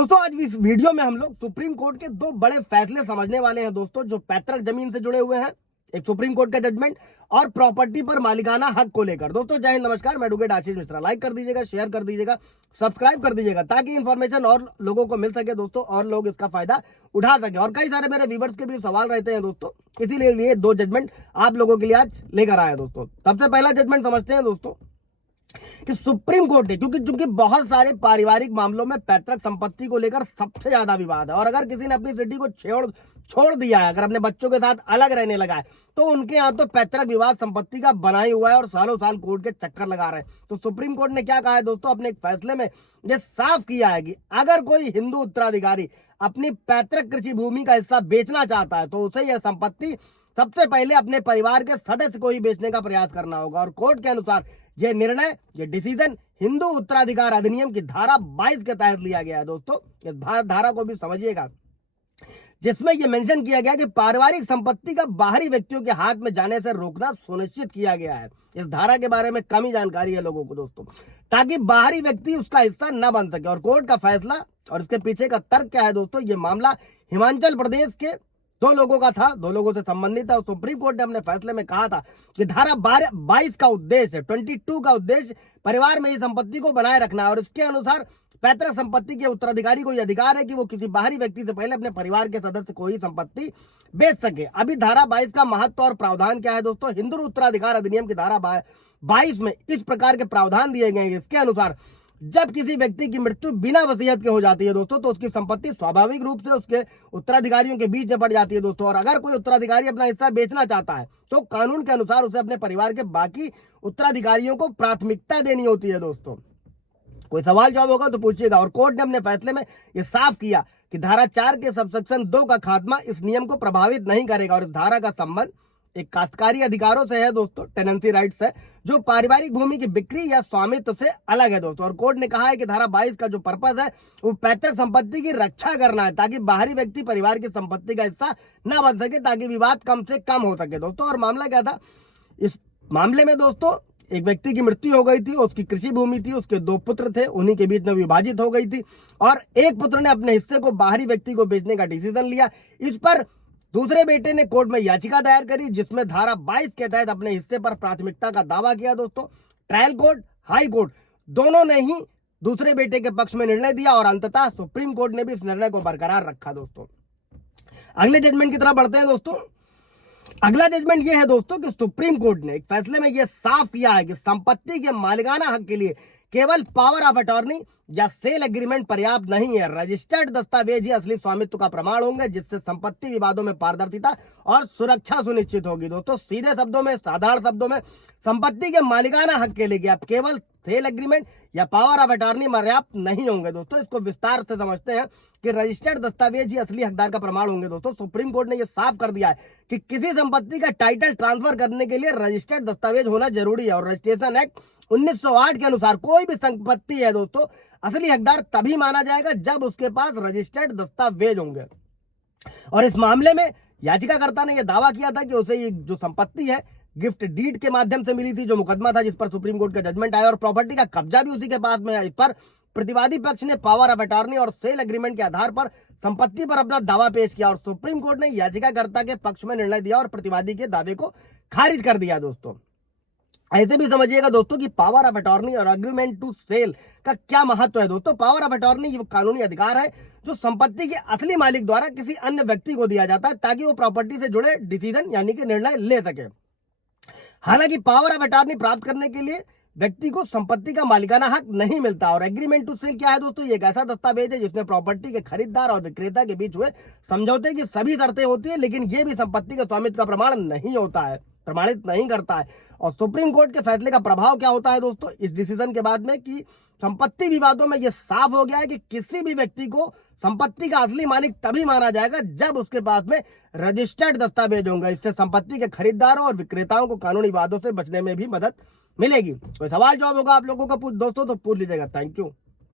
दोस्तों आज इस वीडियो में हम लोग सुप्रीम कोर्ट के दो बड़े फैसले समझने वाले हैं दोस्तों, जो पैतृक जमीन से जुड़े हुए हैं। एक सुप्रीम कोर्ट का जजमेंट और प्रॉपर्टी पर मालिकाना हक को लेकर। दोस्तों जय हिंद, नमस्कार, मैं एडवोकेट आशीष मिश्रा। लाइक कर दीजिएगा, शेयर कर दीजिएगा, सब्सक्राइब कर दीजिएगा ताकि इन्फॉर्मेशन और लोगों को मिल सके दोस्तों, और लोग इसका फायदा उठा सके। और कई सारे मेरे व्यूवर्स के भी सवाल रहते हैं दोस्तों, इसीलिए दो जजमेंट आप लोगों के लिए आज लेकर आए दोस्तों। सबसे पहला जजमेंट समझते हैं दोस्तों कि सुप्रीम कोर्ट ने, क्योंकि बहुत सारे पारिवारिक मामलों में पैतृक संपत्ति को लेकर सबसे ज्यादा विवाद है, और अगर किसी ने अपनी सिटी को छोड़ दिया है, अगर अपने बच्चों के साथ अलग रहने लगा है, तो उनके यहाँ तो पैतृक विवाद संपत्ति का बना ही हुआ है और सालों साल कोर्ट के चक्कर लगा रहे हैं। तो सुप्रीम कोर्ट ने क्या कहा है दोस्तों, अपने एक फैसले में यह साफ किया है कि अगर कोई हिंदू उत्तराधिकारी अपनी पैतृक कृषि भूमि का हिस्सा बेचना चाहता है, तो उसे यह संपत्ति सबसे पहले अपने परिवार के सदस्य को ही बेचने का प्रयास करना होगा। और कोर्ट के अनुसार यह निर्णय, यह डिसीजन हिंदू उत्तराधिकार अधिनियम की धारा 22 के तहत लिया गया है दोस्तों। इस धारा को भी समझिएगा, जिसमें यह मेंशन किया गया कि पारिवारिक संपत्ति का बाहरी व्यक्तियों के हाथ में जाने से रोकना सुनिश्चित किया गया है। इस धारा के बारे में कम ही जानकारी है लोगों को दोस्तों, ताकि बाहरी व्यक्ति उसका हिस्सा न बन सके। और कोर्ट का फैसला और इसके पीछे का तर्क क्या है दोस्तों, यह मामला हिमाचल प्रदेश के दो लोगों का था, दो लोगों से संबंधित है। और सुप्रीम कोर्ट ने अपने फैसले में कहा था कि धारा 22 का उद्देश्य, 22 का उद्देश्य परिवार में ही संपत्ति को बनाए रखना है। और इसके अनुसार पैतृक संपत्ति के उत्तराधिकारी को यह अधिकार है कि वो किसी बाहरी व्यक्ति से पहले अपने परिवार के सदस्य को ही संपत्ति बेच सके। अभी धारा 22 का महत्व और प्रावधान क्या है दोस्तों, हिंदू उत्तराधिकार अधिनियम की धारा 22 में इस प्रकार के प्रावधान दिए गए हैं। इसके अनुसार जब किसी व्यक्ति की मृत्यु बिना वसीयत के हो जाती है दोस्तों, तो उसकी संपत्ति स्वाभाविक रूप से उसके उत्तराधिकारियों के बीच में पड़ जाती है दोस्तों। और अगर कोई उत्तराधिकारी अपना हिस्सा बेचना चाहता है, तो कानून के अनुसार उसे अपने परिवार के बाकी उत्तराधिकारियों को प्राथमिकता देनी होती है दोस्तों। कोई सवाल जवाब होगा तो पूछिएगा। और कोर्ट ने अपने फैसले में यह साफ किया कि धारा 4 के सबसेक्शन 2 का खात्मा इस नियम को प्रभावित नहीं करेगा। और इस धारा का संबंध एक काश्तकारी अधिकारों से है दोस्तों, टेनेंसी राइट्स है, जो पारिवारिक भूमि की बिक्री या स्वामित्व से अलग है दोस्तों। और कोर्ट ने कहा है कि धारा 22 का जो पर्पस है वो पैतृक संपत्ति की रक्षा करना है, ताकि बाहरी व्यक्ति परिवार की संपत्ति का हिस्सा न बन सके, ताकि विवाद कम से कम हो सके दोस्तों। और मामला क्या था, इस मामले में दोस्तों एक व्यक्ति की मृत्यु हो गई थी, उसकी कृषि भूमि थी, उसके दो पुत्र थे, उन्हीं के बीच में विभाजित हो गई थी, और एक पुत्र ने अपने हिस्से को बाहरी व्यक्ति को बेचने का डिसीजन लिया। इस पर दूसरे बेटे ने कोर्ट में याचिका दायर करी, जिसमें धारा 22 के तहत अपने हिस्से पर प्राथमिकता का दावा किया दोस्तों। ट्रायल कोर्ट, हाई कोर्ट दोनों ने ही दूसरे बेटे के पक्ष में निर्णय दिया, और अंततः सुप्रीम कोर्ट ने भी इस निर्णय को बरकरार रखा दोस्तों। अगले जजमेंट की तरफ बढ़ते हैं दोस्तों। अगला जजमेंट यह है दोस्तों कि सुप्रीम कोर्ट ने एक फैसले में यह साफ किया है कि संपत्ति के मालिकाना हक के लिए केवल पावर ऑफ अटॉर्नी या सेल एग्रीमेंट पर्याप्त नहीं है। रजिस्टर्ड दस्तावेज ही असली स्वामित्व का प्रमाण होंगे, जिससे संपत्ति विवादों में पारदर्शिता और सुरक्षा सुनिश्चित होगी दोस्तों। सीधे शब्दों में, साधारण शब्दों में, संपत्ति के मालिकाना हक के लिए आप केवल सेल एग्रीमेंट या पावर ऑफ अटॉर्नी पर्याप्त नहीं होंगे दोस्तों। इसको विस्तार से समझते हैं कि रजिस्टर्ड दस्तावेज ही असली हकदार का प्रमाण होंगे दोस्तों। सुप्रीम कोर्ट ने यह साफ कर दिया है कि किसी संपत्ति का टाइटल ट्रांसफर करने के लिए रजिस्टर्ड दस्तावेज होना जरूरी है। और रजिस्ट्रेशन एक्ट 1908 के अनुसार कोई भी संपत्ति है दोस्तों, असली हकदार तभी माना जाएगा जब उसके पास रजिस्टर्ड दस्तावेज होंगे। और इस मामले में याचिकाकर्ता ने यह दावा किया था कि उसे ये जो संपत्ति है गिफ्ट डीड के माध्यम से मिली थी, जो मुकदमा था जिस पर सुप्रीम कोर्ट का जजमेंट आया, और प्रॉपर्टी का कब्जा भी उसी के पास में है। इस पर प्रतिवादी पक्ष ने पावर ऑफ अटॉर्नी और सेल एग्रीमेंट के आधार पर संपत्ति पर अपना दावा पेश किया, और सुप्रीम कोर्ट ने याचिकाकर्ता के पक्ष में निर्णय दिया और प्रतिवादी के दावे को खारिज कर दिया दोस्तों। ऐसे भी समझिएगा दोस्तों कि पावर ऑफ अटॉर्नी और एग्रीमेंट टू सेल का क्या महत्व है दोस्तों। पावर ऑफ अटॉर्नी ये कानूनी अधिकार है जो संपत्ति के असली मालिक द्वारा किसी अन्य व्यक्ति को दिया जाता है, ताकि वो प्रॉपर्टी से जुड़े डिसीजन यानी कि निर्णय ले सके। हालांकि पावर ऑफ अटॉर्नी प्राप्त करने के लिए व्यक्ति को संपत्ति का मालिकाना हक नहीं मिलता। और एग्रीमेंट टू सेल क्या है दोस्तों, ये एक ऐसा दस्तावेज है जिसमें प्रॉपर्टी के खरीदार और विक्रेता के बीच हुए समझौते की सभी शर्तें होती है, लेकिन ये भी संपत्ति के स्वामित्व का प्रमाण नहीं होता है, प्रमाणित नहीं करता है। और सुप्रीम कोर्ट के फैसले का प्रभाव क्या होता है दोस्तों इस डिसीजन के बाद में, कि संपत्ति विवादों में यह साफ हो गया है कि किसी भी व्यक्ति को संपत्ति का असली मालिक तभी माना जाएगा जब उसके पास में रजिस्टर्ड दस्तावेज होंगे। इससे संपत्ति के खरीदारों और विक्रेताओं को कानूनी विवादों से बचने में भी मदद मिलेगी। कोई सवाल जवाब होगा आप लोगों का दोस्तों तो पूछ लीजिएगा। Thank you.